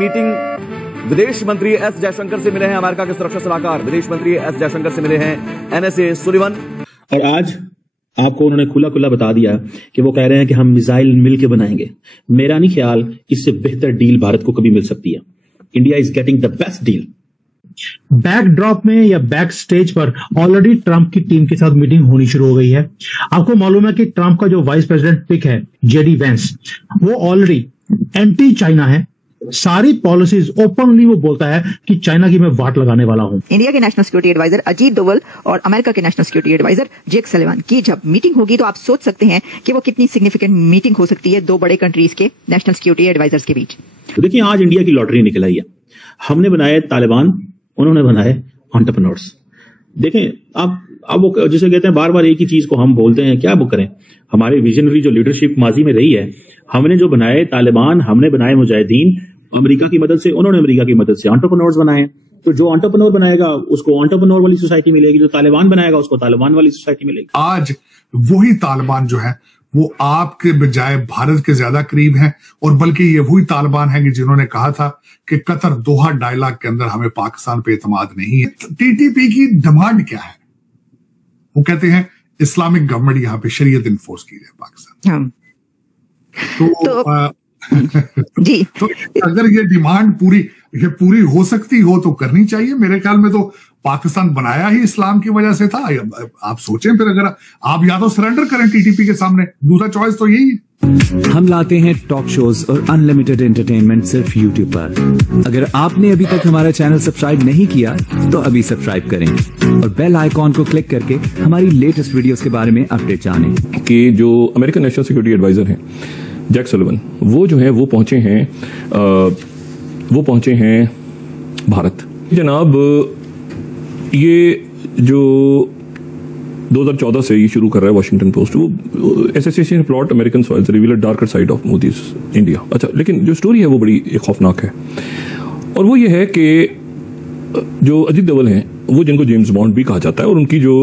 Meeting विदेश मंत्री S Jaishankar से मिले हैं अमेरिका के सुरक्षा सलाहकार। विदेश मंत्री एस जयशंकर से मिले हैं एनएसए सुलिवन। और आज आपको उन्होंने खुला खुला बता दिया कि वो कह रहे हैं कि हम मिसाइल मिलके बनाएंगे। मेरा नहीं ख्याल इससे बेहतर डील भारत को कभी मिल सकती है। India is getting the best deal. Backdrop में या बैक स्टेज पर ऑलरेडी ट्रंप की टीम के साथ मीटिंग होनी शुरू हो गई है। आपको मालूम है कि ट्रंप का जो वाइस प्रेसिडेंट पिक है जेडी वेंस, वो ऑलरेडी एंटी चाइना है। सारी पॉलिसीज ओपनली वो बोलता है कि चाइना की मैं वाट लगाने वाला हूं। इंडिया के national security adviser Ajit Doval और अमेरिका के national security adviser Jake Sullivan की जब मीटिंग होगी तो आप सोच सकते हैं कि वो कितनी सिग्निफिकेंट मीटिंग हो सकती है दो बड़े कंट्रीज के नेशनल सिक्योरिटी एडवाइजर्स के बीच। तो देखिए, आज इंडिया की लॉटरी निकल आई है। हमने बनाए तालिबान, उन्होंने बनाए एंटरप्रेन्योर्स। देखें, अब वो जिसे कहते हैं बार बार एक ही चीज को हम बोलते हैं, क्या वो करें। हमारी विजनरी जो लीडरशिप माजी में रही है, हमने जो बनाए तालिबान, हमने बनाए मुजाहिदीन, अमेरिका की मदद से, उन्होंने अमेरिका की मदद से एंटरप्रेन्योर्स बनाए। तो जो एंटरप्रेन्योर बनाएगा उसको एंटरप्रेन्योर वाली सोसाइटी मिलेगी, जो तालिबान बनाएगा उसको तालिबान वाली सोसाइटी मिलेगी। आज वही तालिबान जो है वो आपके बजाय भारत के ज्यादा करीब हैं, और बल्कि ये वही तालिबान है कि जिन्होंने कहा था कि कतर दोहा डायलॉग के अंदर हमें पाकिस्तान पे एतमाद नहीं है। टीटीपी की डिमांड क्या है? वो कहते हैं इस्लामिक गवर्नमेंट यहाँ पे शरीयत इन्फोर्स की जाए पाकिस्तान। जी, तो अगर ये डिमांड पूरी हो सकती हो तो करनी चाहिए। मेरे ख्याल में तो पाकिस्तान बनाया ही इस्लाम की वजह से था। आप सोचें, फिर अगर आप या तो सरेंडर करें टीटीपी के सामने, दूसरा चॉइस तो यही है। हम लाते हैं टॉक शोज और अनलिमिटेड एंटरटेनमेंट सिर्फ यूट्यूब पर। अगर आपने अभी तक हमारा चैनल सब्सक्राइब नहीं किया तो अभी सब्सक्राइब करें और बेल आइकॉन को क्लिक करके हमारी लेटेस्ट वीडियोस के बारे में अपडेट जानें। कि जो अमेरिकन नेशनल सिक्योरिटी एडवाइजर हैं जैक सलिवन, वो जो है वो पहुंचे हैं भारत। जनाब, ये जो 2014 से ये शुरू कर रहा है वॉशिंगटन पोस्ट, वो association plot American soils reveal a darker side of Modi's India. अच्छा, लेकिन जो स्टोरी है वो बड़ी खौफनाक है, और वो ये है कि जो अजीत डोवल हैं, वो जिनको जेम्स बॉन्ड भी कहा जाता है, और उनकी जो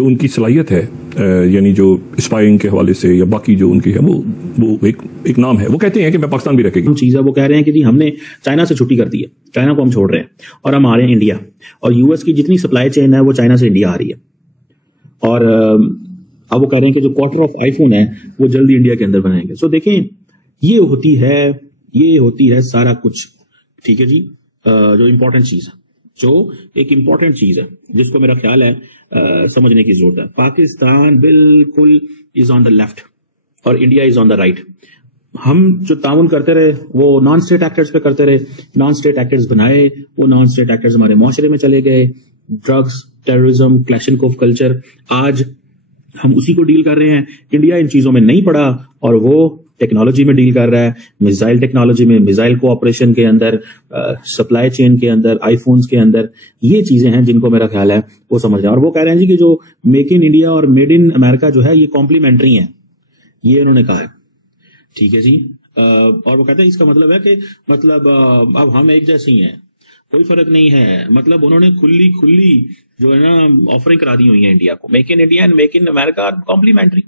उनकी सलाहियत है, यानी जो स्पाइंग के हवाले से या बाकी जो उनकी है, वो एक नाम है। वो कहते हैं कि मैं पाकिस्तान भी रखेगी। चीज है, वो कह रहे हैं कि जी हमने चाइना से छुट्टी कर दी है, चाइना को हम छोड़ रहे हैं और हम आ रहे हैं इंडिया, और यूएस की जितनी सप्लाई चेन है वो चाइना से इंडिया आ रही है। और अब वो कह रहे हैं कि जो क्वार्टर ऑफ आईफोन है वो जल्दी इंडिया के अंदर बनाएंगे। सो देखें, ये होती है सारा कुछ, ठीक है जी। जो इंपॉर्टेंट चीज है, जो एक इंपॉर्टेंट चीज है जिसको मेरा ख्याल है समझने की जरूरत है। पाकिस्तान बिल्कुल इज ऑन द लेफ्ट और India is on the right. हम जो ताउन करते रहे वो नॉन स्टेट एक्टर्स पे करते रहे, नॉन स्टेट एक्टर्स बनाए, वो नॉन स्टेट एक्टर्स हमारे मुआशरे में चले गए। ड्रग्स, टेररिज्म, क्लैशिंगकोफ कल्चर, आज हम उसी को डील कर रहे हैं। इंडिया इन चीजों में नहीं पड़ा और वो टेक्नोलॉजी में डील कर रहा है, मिसाइल टेक्नोलॉजी में, मिसाइल कोऑपरेशन के अंदर, सप्लाई चेन के अंदर, आईफोन्स के अंदर। ये चीजें हैं जिनको मेरा ख्याल है वो समझ रहे हैं। और वो कह रहे हैं जी कि जो मेक इन इंडिया और मेड इन अमेरिका जो है ये कॉम्प्लीमेंट्री है, ये उन्होंने कहा है, ठीक है जी। और वो कहते हैं इसका मतलब है कि अब हम एक जैसे ही हैं, कोई फर्क नहीं है। मतलब उन्होंने खुली जो है ना ऑफरिंग करा दी हुई है इंडिया को, make in India and make in America complementary.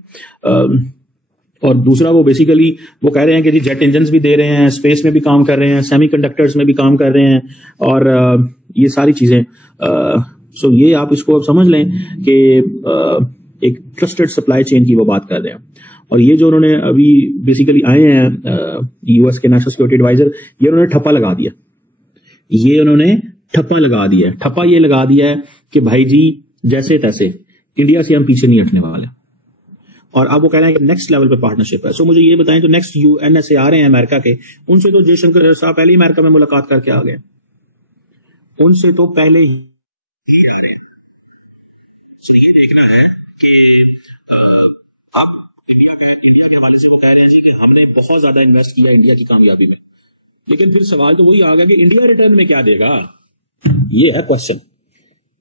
और दूसरा वो बेसिकली वो कह रहे हैं कि जी जेट इंजन्स भी दे रहे हैं, स्पेस में भी काम कर रहे हैं, सेमीकंडक्टर्स में भी काम कर रहे हैं, और ये सारी चीजें। सो ये आप इसको अब समझ लें कि एक ट्रस्टेड सप्लाई चेन की वो बात कर रहे हैं। और ये जो उन्होंने अभी बेसिकली आए हैं यूएस के नेशनल सिक्योरिटी एडवाइजर, ये उन्होंने ठप्पा लगा दिया। ठप्पा ये लगा दिया है कि भाई जी जैसे तैसे इंडिया से हम पीछे नहीं हटने वाले। और अब वो कह रहे हैं कि नेक्स्ट लेवल पे पार्टनरशिप है। सो मुझे ये बताएं, जो नेक्स्ट यूएनएसए आ रहे हैं अमेरिका के, उनसे तो जयशंकर साहब पहले ही अमेरिका में मुलाकात करके आ गए, उनसे तो पहले ही आ रहे हैं। ये देखना है कि इंडिया के हवाले से वो कह रहे हैं जी कि हमने बहुत ज्यादा इन्वेस्ट किया इंडिया की कामयाबी में, लेकिन फिर सवाल तो वही आ गया कि इंडिया रिटर्न में क्या देगा। ये है क्वेश्चन।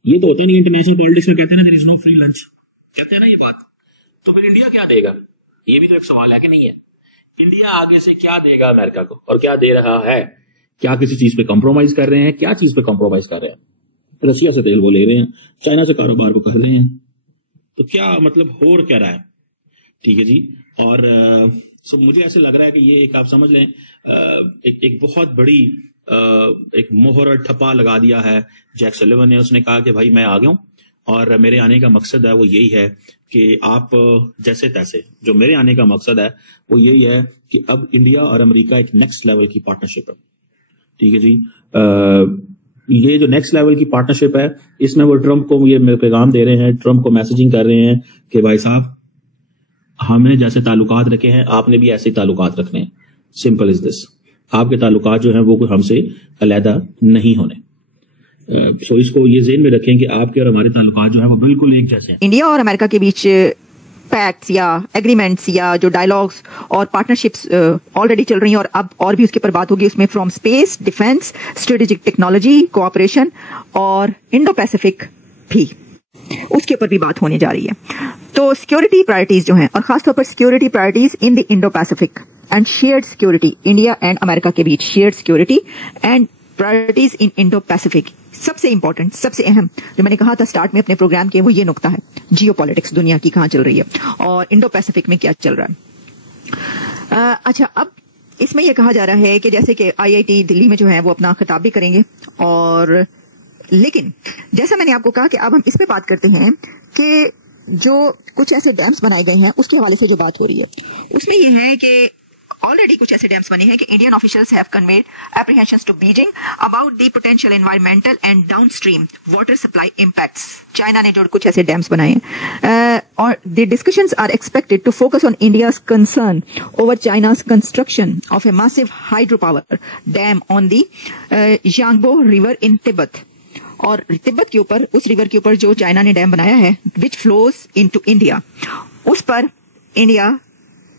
ये तो होता नहीं, इंटरनेशनल पॉलिटिक्स में कहते हैं ना there is no free lunch, कहते हैं ना ये बात। तो फिर इंडिया क्या देगा, ये भी तो एक सवाल है कि नहीं है। इंडिया आगे से क्या देगा अमेरिका को, और क्या दे रहा है? क्या किसी चीज पे कॉम्प्रोमाइज कर रहे हैं? क्या चीज पे कॉम्प्रोमाइज कर रहे हैं? रशिया से तेल वो ले रहे हैं, चाइना से कारोबार को कर रहे हैं, तो क्या मतलब हो क्या रहा है? ٹھیک ہے جی. اور مجھے ایسے لگ رہا ہے کہ یہ ایک آپ سمجھ لیں ایک بہت بڑی ایک مہر اور ٹھپا لگا دیا ہے جیک سلیون نے. اس نے کہا کہ بھائی میں آ گیا ہوں اور میرے آنے کا مقصد ہے وہ یہی ہے کہ آپ جیسے تیسے, جو میرے آنے کا مقصد ہے وہ یہی ہے کہ اب انڈیا اور امریکہ ایک نیکسٹ لیول کی پارٹنرشپ ہے. ٹھیک ہے جی. یہ جو نیکسٹ لیول کی پارٹنرشپ ہے اس میں وہ ٹرمپ کو یہ پیغام دے رہے ہیں, ٹرمپ کو میسجنگ کر رہے ہیں کہ بھائی صاحب ہم نے جیسے تعلقات رکھے ہیں آپ نے بھی ایسے تعلقات رکھنے ہیں. سمپل از دس. آپ کے تعلقات جو ہیں وہ ہم سے علیحدہ نہیں ہونے. سو اس کو یہ ذہن میں رکھیں کہ آپ کے اور ہمارے تعلقات جو ہیں وہ بالکل ایک جیسے ہیں. انڈیا اور امریکہ کے بیچ پیکٹس یا ایگریمنٹس یا جو ڈائلاگس اور پارٹنرشپس آلریڈی چل رہی ہیں اور اب اور بھی اس کے پر بات ہوگی, اس میں from space, defence, strategic technology, cooperation اور انڈو پیسیفک بھی اس کے اوپر بھی بات ہونے جا رہی ہے. تو سیکورٹی پرائرٹیز جو ہیں اور خاص طور پر security priorities in the Indo Pacific and shared security, India and America کے بیچ shared security and priorities in Indo Pacific. سب سے امپورٹنٹ, سب سے اہم جو میں نے کہا تھا اسٹارٹ میں اپنے پروگرام کے, وہ یہ نقطہ ہے جیو پالیٹکس دنیا کی کہاں چل رہی ہے اور انڈو پیسیفک میں کیا چل رہا ہے. اچھا, اب اس میں یہ کہا جا رہا ہے کہ جیسے کہ IIT دلی میں جو ہے وہ اپنا خطاب بھی کریں گے, اور لیکن جیسا میں نے آپ کو کہا کہ اب ہم اس پہ بات کرتے ہیں کہ جو کچھ ایسے ڈیمز بنائے گئے ہیں اس کے حوالے سے جو بات ہو رہی ہے اس میں یہ ہے کہ آلریڈی کچھ ایسے ڈیمز بنے ہیں کہ Indian officials have conveyed apprehensions to Beijing about the potential environmental and downstream water supply impacts. China نے جو کچھ ایسے ڈیمز بنائے ہیں اور the discussions are expected to focus on India's concern over China's construction of a massive hydro power dam on the یانگبو river in Tibet. اور Tibet کے اوپر, اس ریور کے اوپر جو چائنا نے ڈیم بنایا ہے وچ فلوز انٹو انڈیا, اس پر انڈیا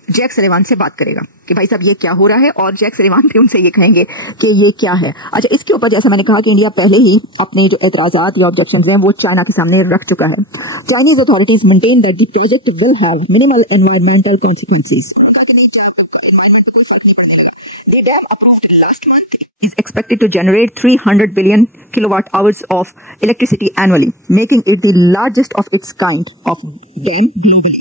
جیک سلیوان سے بات کرے گا کہ بھائی صاحب یہ کیا ہو رہا ہے, اور جیک سلیوان بھی ان سے یہ کہیں گے کہ یہ کیا ہے. اچھا, اس کے اوپر جیسا میں نے کہا کہ انڈیا پہلے ہی اپنے جو اعتراضات یا آبجیکشنز ہیں وہ چائنا کے سامنے رکھ چکا ہے. Chinese authorities maintain that the project will have minimal environmental consequences. Environment کو کوئی فرق نہیں پڑے گا. The dam approved last month is expected to generate 300 billion kilowatt hours of electricity annually, making it the largest of its kind of dam globally.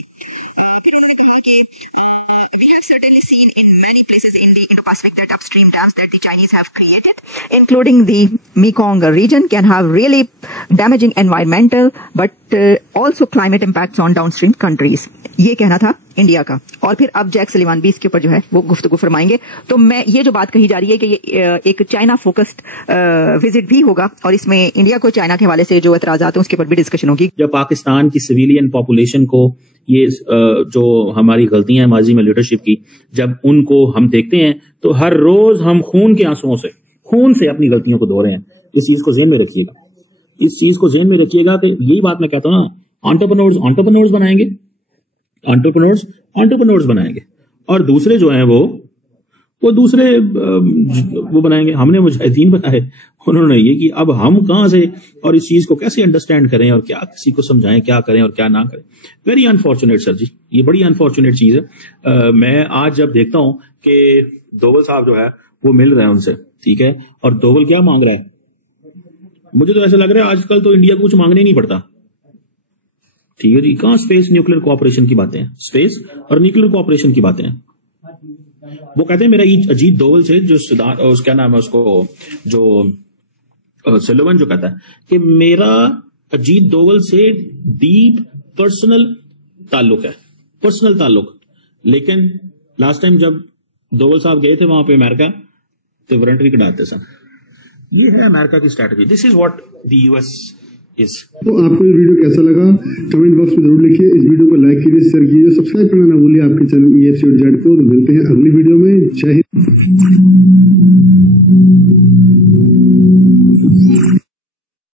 We have certainly seen in many places in the Indo-Pacific that upstream dams that the Chinese have created, including the Mekong region, can have really damaging environmental but also climate impacts on downstream countries. یہ کہنا تھا India کا. اور پھر اب Jack Sullivan بھی اس کے اوپر جو ہے وہ گفتگو فرمائیں گے. تو میں یہ جو بات کہی جا رہی ہے کہ یہ ایک چائنا فوکسڈ وزٹ بھی ہوگا اور اس میں انڈیا کو چائنا کے حوالے سے جو اعتراضات ہیں اس کے اوپر بھی ڈسکشن ہوگی. جب پاکستان کی سویلین پاپولیشن کو یہ جو ہماری غلطیاں ہیں ماضی میں لیڈرشپ کی, جب ان کو ہم دیکھتے ہیں تو ہر روز ہم خون کے آنسوؤں سے, خون سے اپنی غلطیوں کو دھو رہے ہیں. اس چیز کو ذہن میں رکھیے گا, اس چیز کو ذہن میں رکھیے گا کہ یہی بات میں کہتا ہوں نا, انٹرپرنورز بنائیں گے, انٹرپرنورز بنائیں گے, اور دوسرے جو ہیں وہ دوسرے وہ بنائیں گے. ہم نے مجاہدین بنائے, انہوں نے یہ کہ اب ہم کہاں سے اور اس چیز کو کیسے انڈرسٹینڈ کریں اور کیا کسی کو سمجھائیں, کیا کریں اور کیا نہ کریں. ویری انفارچونیٹ سر جی, یہ بڑی انفارچونیٹ چیز ہے. میں آج جب دیکھتا ہوں کہ دوول صاحب جو ہے وہ مل رہے ہیں ان سے, ٹھیک ہے, اور دوول کیا مانگ رہا ہے, مجھے تو ایسا لگ رہا ہے آج کل تو انڈیا کو کچھ مانگنے نہیں پڑتا. ٹھیک ہے جی, کہاں اسپیس نیوکلیر کوآپریشن کی باتیں ہیں, اسپیس اور نیوکلیر کوآپریشن کی باتیں ہیں. وہ کہتے ہیں میرا اجیت دوول سے جو اس کیا نام ہے اس کو, جو سلیون جو کہتا ہے کہ میرا اجیت دوول سے ڈیپ پرسنل تعلق ہے, پرسنل تعلق. لیکن لاسٹ ٹائم جب دوول صاحب گئے تھے وہاں پہ امریکہ تو وارنٹری کٹاتے سن. یہ ہے امریکہ کی strategy. This is what the US is. تو آپ کو یہ ویڈیو کیسا لگا کمنٹ باکس میں ضرور لکھیے. اس ویڈیو کو لائک کیجیے, شیئر کیجیے, سبسکرائب کرنا نہ بھولیے آپ کے چینل EFC اور جیڈ کو. ملتے ہیں اگلی ویڈیو میں. جے ہند.